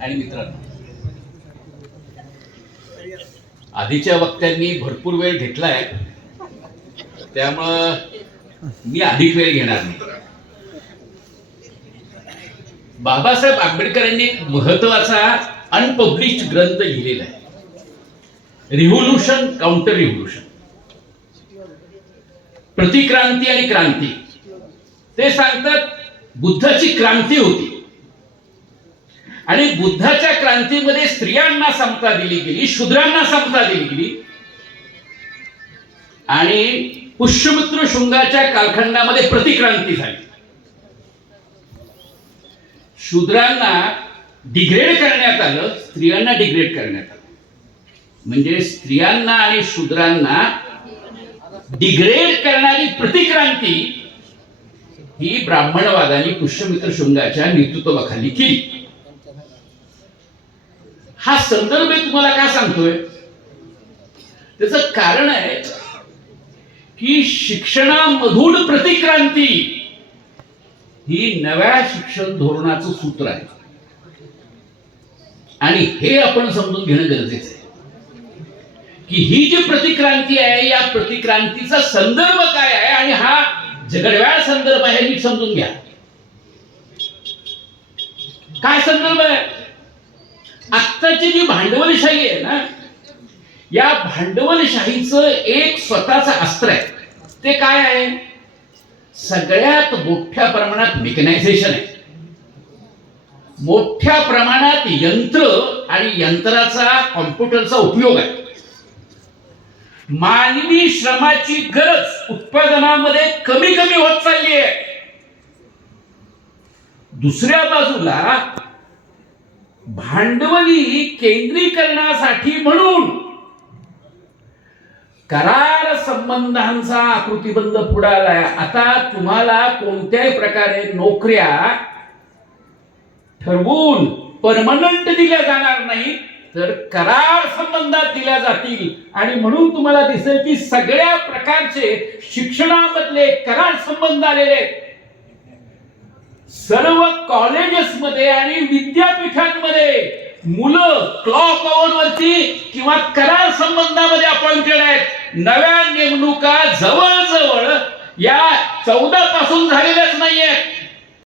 आणि मित्रांनो. आधीच्या वक्त्यांनी भरपूर वेळ घेतलाय. त्यामुळं मी अधिक वेळ घेणार नाही. बाबासाहेब आंबेडकरांनी महत्त्वाचा अनपब्लिश ग्रंथ लिहिलेला आहे. रिव्होल्युशन काउंटर रिव्होल्युशन प्रतिक्रांती आणि क्रांती. ते सांगतात बुद्धाची क्रांती होती. आणि बुद्धाच्या क्रांतीमध्ये स्त्रियांना समता दिली गेली शूद्रांना समता दिली गेली. आणि पुष्यमित्र शृंगाच्या कालखंडामध्ये प्रतिक्रांती झाली. शूद्रांना डिग्रेड करण्यात आलं स्त्रियांना डिग्रेड करण्यात आलं. म्हणजे स्त्रियांना आणि शूद्रांना डिग्रेड करणारी प्रतिक्रांती ही ब्राह्मणवादाने पुष्यमित्र शृंगाच्या नेतृत्वाखाली केली. हा संदर्भ तुम्हाला काय सांगतोय? त्याच कारण आहे की शिक्षणामधून प्रतिक्रांती ही नव्या शिक्षण धोरणाचं सूत्र आहे. आणि हे आपण समजून घेणं गरजेचं आहे. की ही जी प्रतिक्रांती आहे या प्रतिक्रांतीचा संदर्भ काय आहे आणि हा जगडव्या संदर्भ आहे नीट समजून घ्या. काय संदर्भ आहे? आत्ताची जी भांडवलशाही आहे ना या भांडवलशाहीचं एक स्वतःचं अस्त्र आहे. ते काय आहे? सगळ्यात मोठ्या प्रमाणात मेकनायझेशन आहे. मोठ्या प्रमाणात यंत्र आणि यंत्राचा कॉम्प्युटरचा उपयोग आहे. मानवी श्रमाची गरज उत्पादनामध्ये कमी कमी होत चालली आहे. दुसऱ्या बाजूला भांडवली केंद्रीकरणासाठी म्हणून करार संबंधांचा आकृतीबंध पुढालाय आता तुम्हाला कोणत्याही प्रकारे नोकऱ्या ठरवून परमनंट दिल्या जाणार नाही तर करार संबंधात दिल्या जातील आणि म्हणून तुम्हाला दिसेल की सगळ्या प्रकारचे शिक्षणामधले करार संबंध आलेले आहेत. सर्व कॉलेजेसमध्ये आणि विद्यापीठांमध्ये मुलं क्लॉक वरती किंवा करार संबंधामध्ये अपॉइंटेड आहेत. नव्या नेमणुका जवळजवळ या चौदा पासून झालेल्याच नाहीयेत.